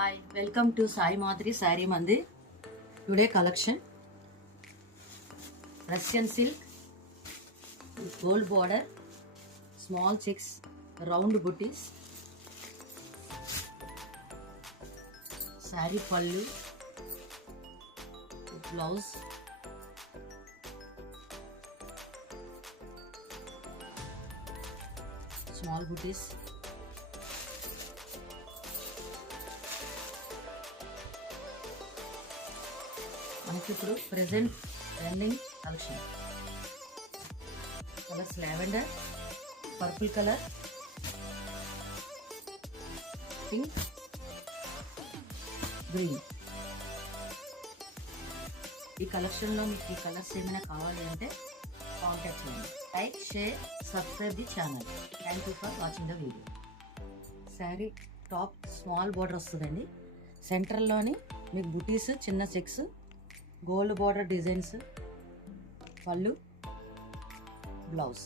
Hi, welcome to Sai Madhuri Saree Mandir. Today collection Russian silk, gold border, small checks, round booties, saree pallu, blouse, small booties, మనకి ఇప్పుడు present trending collection colours lavender, purple colour, pink, green. ఈ కలెక్షన్లో మీకు ఈ colours ఏమైనా కావాలి అంటే contact చేయండి. Like, share, subscribe the channel. Thank you for watching the video. Sari top small border వస్తుందండి. సెంటర్లోని మీకు బుటీస్, చిన్న చెక్స్, గోల్డ్ బార్డర్ డిజైన్స్, పళ్ళు, బ్లౌజ్.